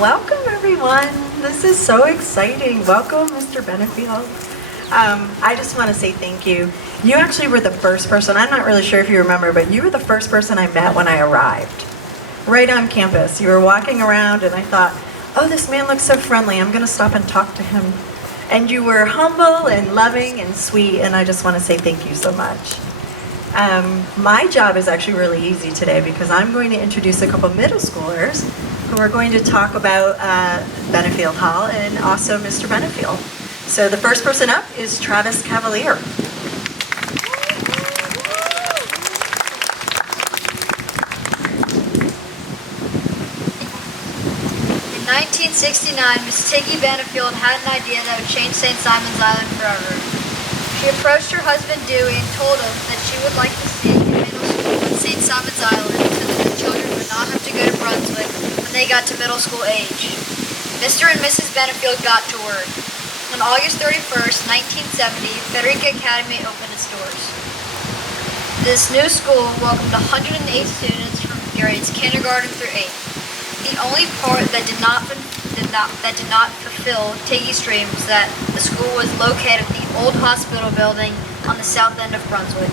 Welcome, everyone. This is so exciting. Welcome, Mr. Benefield. I just want to say thank you. You actually were the first person, I'm not really sure if you remember, but you were the first person I met when I arrived. Right on campus. You were walking around and I thought, oh, this man looks so friendly. I'm going to stop and talk to him. And you were humble and loving and sweet, and I just want to say thank you so much. My job is actually really easy today because I'm going to introduce a couple middle schoolers who are going to talk about Benefield Hall and also Mr. Benefield. So the first person up is Travis Cavalier. In 1969, Miss Tiggy Benefield had an idea that would change St. Simon's Island forever. She approached her husband Dewey and told him that she would like to see a middle school at St. Simon's Island so that the children would not have to go to Brunswick when they got to middle school age. Mr. and Mrs. Benefield got to work. On August 31st, 1970, Frederica Academy opened its doors. This new school welcomed 108 students from grades kindergarten through 8th. The only part that did not fulfill Tiggy's dream was that the school was located at the old hospital building on the south end of Brunswick.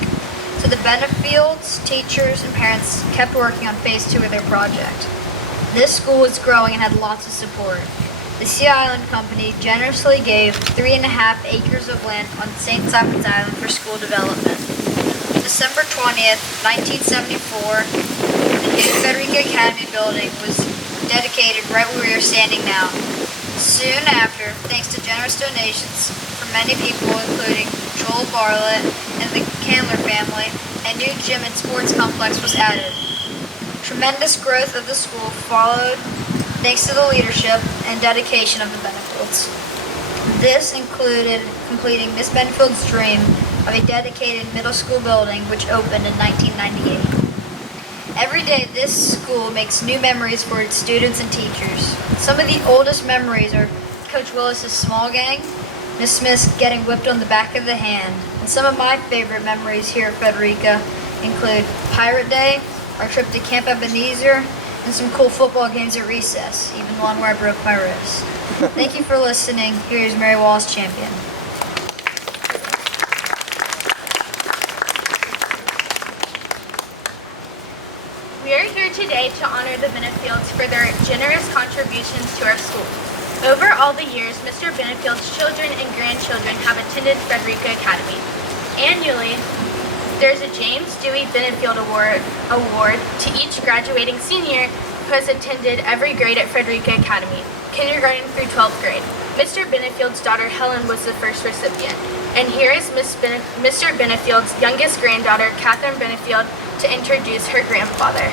So the Benefields, teachers, and parents kept working on phase 2 of their project. This school was growing and had lots of support. The Sea Island Company generously gave 3.5 acres of land on St. Simon's Island for school development. On December 20th, 1974, the new Frederica Academy building was dedicated right where we are standing now. Soon after, thanks to generous donations from many people, including Joel Bartlett and the Candler family, a new gym and sports complex was added. Tremendous growth of the school followed thanks to the leadership and dedication of the Benefields. This included completing Miss Benefield's dream of a dedicated middle school building which opened in 1998. Every day this school makes new memories for its students and teachers. Some of the oldest memories are Coach Willis's small gang, Miss Smith getting whipped on the back of the hand, and some of my favorite memories here at Frederica include Pirate Day, our trip to Camp Ebenezer, and some cool football games at recess, even one where I broke my wrist. Thank you for listening. Here is Mary Wallace Champion. We are here today to honor the Benefields for their generous contributions to our school. Over all the years, Mr. Benefield's children and grandchildren have attended Frederica Academy. Annually, there's a James Dewey Benefield Award to each graduating senior who has attended every grade at Frederica Academy, kindergarten through 12th grade. Mr. Benefield's daughter Helen was the first recipient. And here is Mr. Benefield's youngest granddaughter, Catherine Benefield, to introduce her grandfather.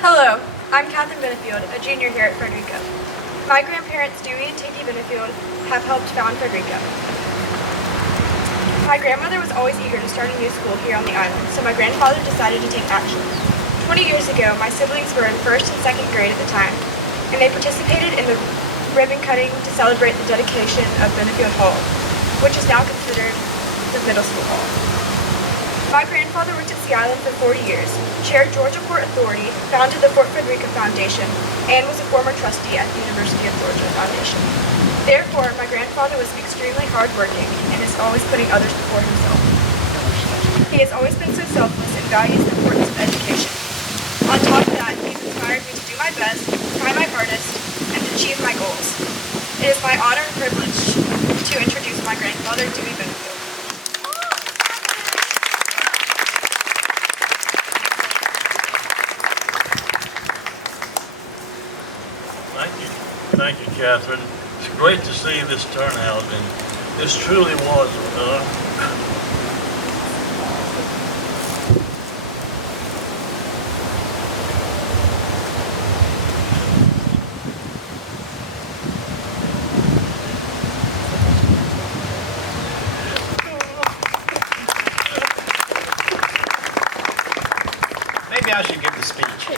Hello, I'm Catherine Benefield, a junior here at Frederica. My grandparents, Dewey and Tiggy Benefield, have helped found Frederica. My grandmother was always eager to start a new school here on the island, so my grandfather decided to take action. 20 years ago, my siblings were in 1st and 2nd grade at the time, and they participated in the ribbon cutting to celebrate the dedication of Benefield Hall, which is now considered the middle school hall. My grandfather worked at Sea Island for 40 years, chaired Georgia Port Authority, founded the Fort Frederica Foundation, and was a former trustee at the University of Georgia Foundation. Therefore, my grandfather was extremely hardworking and is always putting others before himself. He has always been so selfless and values the importance of education. On top of that, he's inspired me to do my best, try my hardest, and achieve my goals. It is my honor and privilege to introduce my grandfather, Dewey Benefield. Thank you, Catherine. It's great to see this turnout, and this truly was maybe I should give the speech.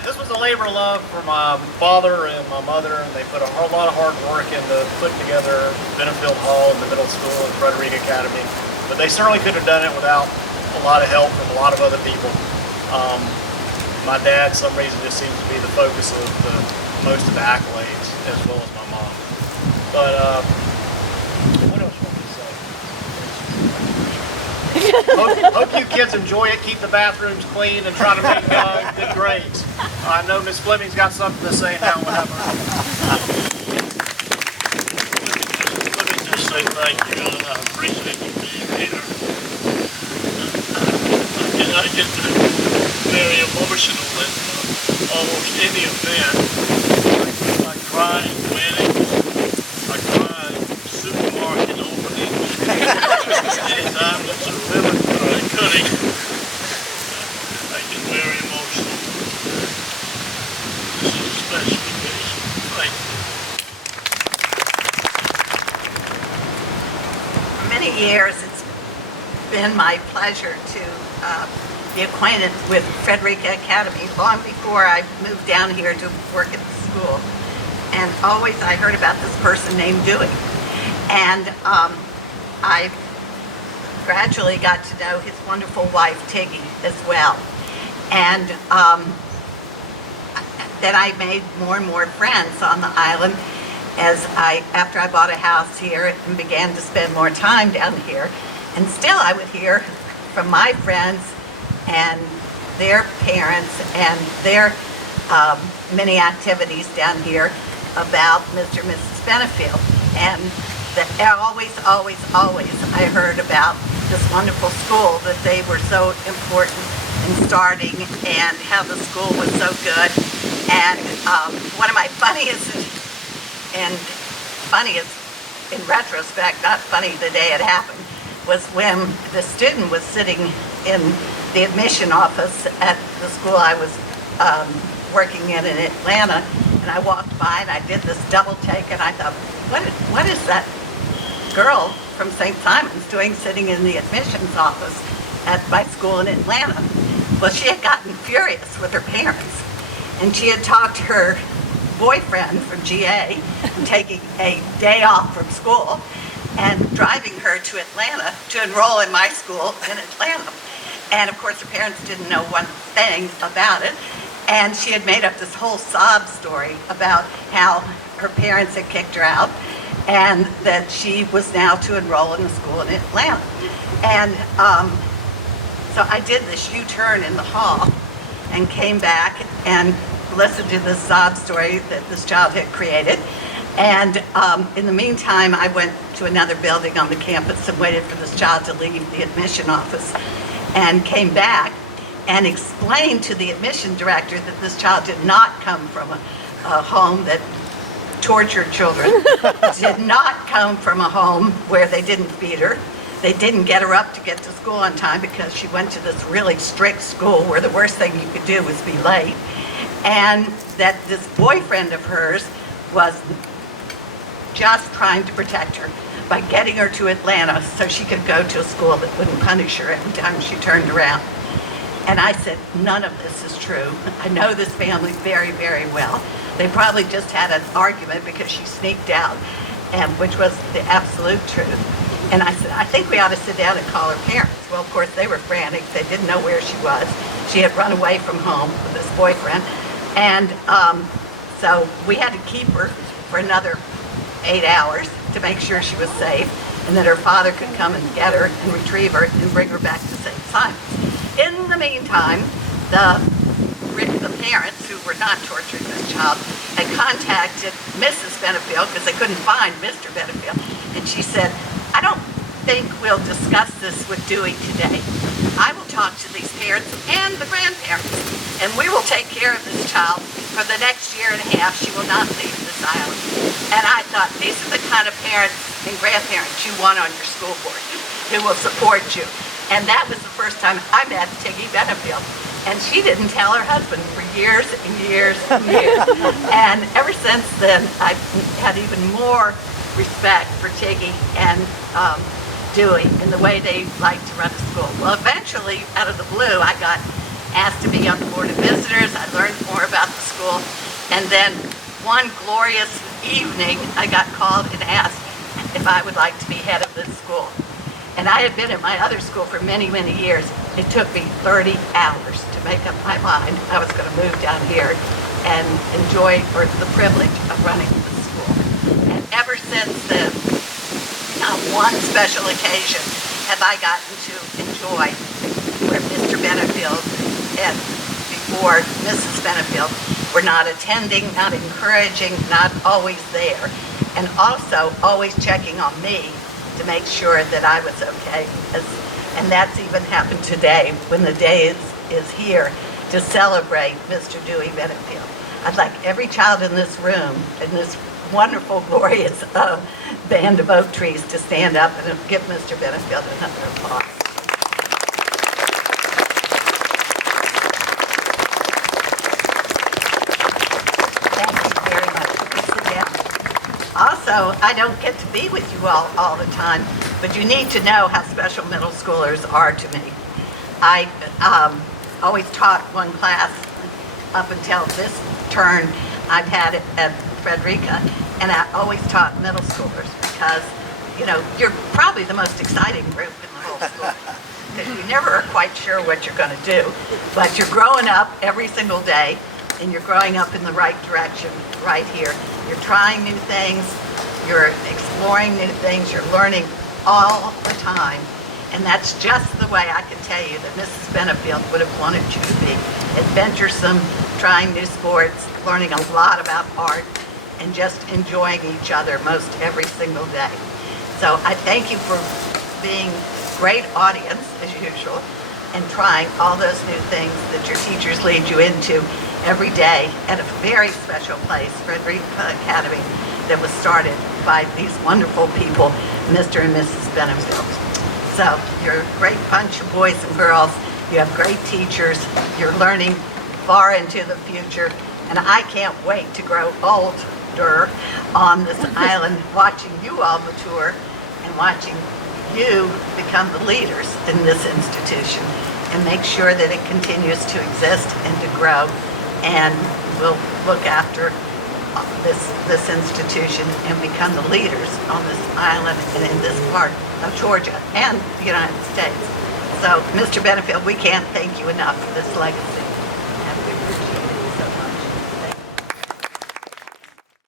This was a labor of love for my father and my mother, and they put a lot of hard work into putting together Benefield Hall and the middle school and Frederica Academy. But they certainly could have done it without a lot of help from a lot of other people. My dad, for some reason, just seems to be the focus of most of the accolades, as well as my mom. But what else want to say? Hope you kids enjoy it. Keep the bathrooms clean and try to make good grades. I know Miss Fleming's got something to say now. Let me just say thank you, and I appreciate you being here. I get very emotional at almost any event. I cry at weddings. I cry at supermarket openings. Anytime there's a ribbon cutting, I get very emotional. This is a special occasion. Thank you. For many years, it's been my pleasure to be acquainted with Frederica Academy long before I moved down here to work at the school. And always I heard about this person named Dewey. And I gradually got to know his wonderful wife, Tiggy, as well. And then I made more and more friends on the island after I bought a house here and began to spend more time down here. And still I would hear from my friends and their parents and their many activities down here about Mr. and Mrs. Benefield. And always I heard about this wonderful school, that they were so important in starting and how the school was so good. And one of my funniest in retrospect, not funny the day it happened, was when the student was sitting in the admission office at the school I was working in Atlanta, and I walked by and I did this double take, and I thought, what is that girl from St. Simon's doing sitting in the admissions office at my school in Atlanta? Well, she had gotten furious with her parents, and she had talked her boyfriend from GA and taking a day off from school and driving her to Atlanta to enroll in my school in Atlanta. And of course, her parents didn't know one thing about it. And she had made up this whole sob story about how her parents had kicked her out and that she was now to enroll in the school in Atlanta. And so I did this U-turn in the hall and came back and listened to this sob story that this child had created. And in the meantime, I went to another building on the campus and waited for this child to leave the admission office, and came back and explained to the admission director that this child did not come from a home that tortured children, did not come from a home where they didn't feed her. They didn't get her up to get to school on time because she went to this really strict school where the worst thing you could do was be late. And that this boyfriend of hers was just trying to protect her by getting her to Atlanta so she could go to a school that wouldn't punish her every time she turned around. And I said, none of this is true. I know this family very, very well. They probably just had an argument because she sneaked out, and which was the absolute truth. And I said, I think we ought to sit down and call her parents. Well, of course, they were frantic. They didn't know where she was. She had run away from home with this boyfriend. And so we had to keep her for another 8 hours to make sure she was safe, and that her father could come and get her and retrieve her and bring her back to St. Simon's. In the meantime, the parents, who were not torturing this child, had contacted Mrs. Benefield because they couldn't find Mr. Benefield, and she said, I don't think we'll discuss this with Dewey today. I will talk to these parents and the grandparents, and we will take care of this child for the next year and a half. She will not leave this island. And I thought, these are the kind of parents and grandparents you want on your school board, who will support you. And that was the first time I met Tiggy Benefield. And she didn't tell her husband for years and years and years. And ever since then, I've had even more respect for Tiggy and Dewey in the way they like to run the school. Well, eventually, out of the blue, I got asked to be on the Board of Visitors. I learned more about the school. And then one glorious evening, I got called and asked if I would like to be head of this school. And I had been at my other school for many, many years. It took me 30 hours to make up my mind I was going to move down here and enjoy the privilege of running the school. And ever since then, not one special occasion have I gotten to enjoy where Mr. Benefield and before Mrs. Benefield were not attending, not encouraging, not always there, and also always checking on me to make sure that I was okay. And that's even happened today when the day is here to celebrate Mr. Dewey Benefield. I'd like every child in this room, in this wonderful, glorious band of oak trees to stand up and give Mr. Benefield another applause. Thank you very much. Please sit down. Also, I don't get to be with you all the time, but you need to know how special middle schoolers are to me. I always taught one class up until this turn I've had it at Frederica, and I always taught middle schoolers because, you know, you're probably the most exciting group in the whole school because you never are quite sure what you're going to do, but you're growing up every single day, and you're growing up in the right direction right here. You're trying new things, you're exploring new things, you're learning all the time. And that's just the way I can tell you that Mrs. Benefield would have wanted you to be. Adventuresome, trying new sports, learning a lot about art, and just enjoying each other most every single day. So I thank you for being a great audience, as usual, and trying all those new things that your teachers lead you into every day at a very special place, Frederica Academy, that was started by these wonderful people, Mr. and Mrs. Benefield. So you're a great bunch of boys and girls. You have great teachers. You're learning far into the future. And I can't wait to grow older on this island, watching you all mature and watching you become the leaders in this institution and make sure that it continues to exist and to grow. And we'll look after this institution and become the leaders on this island and in this part of Georgia and the United States. So, Mr. Benefield, we can't thank you enough for this legacy.